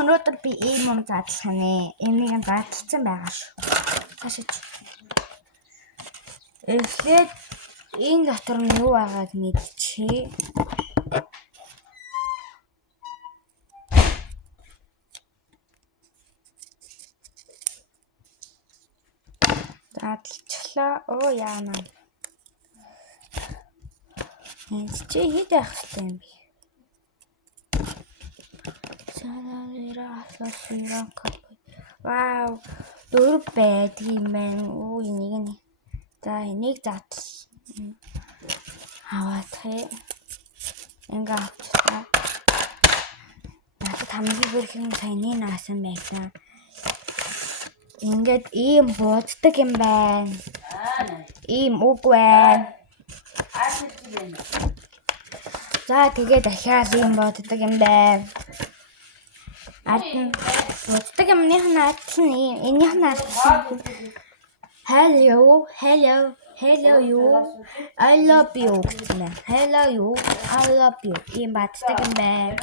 өнөөдөр би ийм юм задлах нэ. Энийг задлсан байгаа шүү. Цаашаач. Эхлээд энэ дотор нь юу байгааг мэдчихье. Задлчлаа. Оо яана. Энд чи хэд байх хэрэгтэй юм бэ? Вау. 4 байдгийм байна. Оо энийг нь. За энийг задал. Аваадах. Ингээ авчихлаа. Надад хамгийн бүрхэн саяны наасан байсан. Ингээд ийм бууддаг юм байна. Ийм үг байна. За тэгээ дахиад ийм бууддаг юм байна. Адна бууддаг юмных нь адсан ийм энийх нь адсан. Hello you. I love you гэсэн байна. Hello you. I love you. Ийм баддаг юм байна.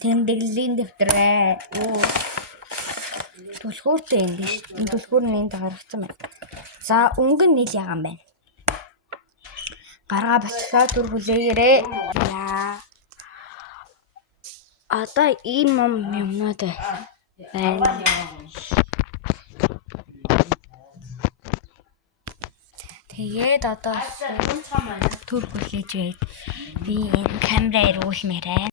Тэмдэглэлийн дэвтрээ. Оо. Түлхүүртэй юм биш. Энэ түлхүүр нь энд гаргацсан байна. За өнгө нь нийл ягаан байна. Гаргаа бацлаа түр хүлээгээрээ. Яа. Одоо ийм юмнууд байна. Тэгээд одоо түр хүлээж байд. Би энэ камераа ирүүлмээрээ.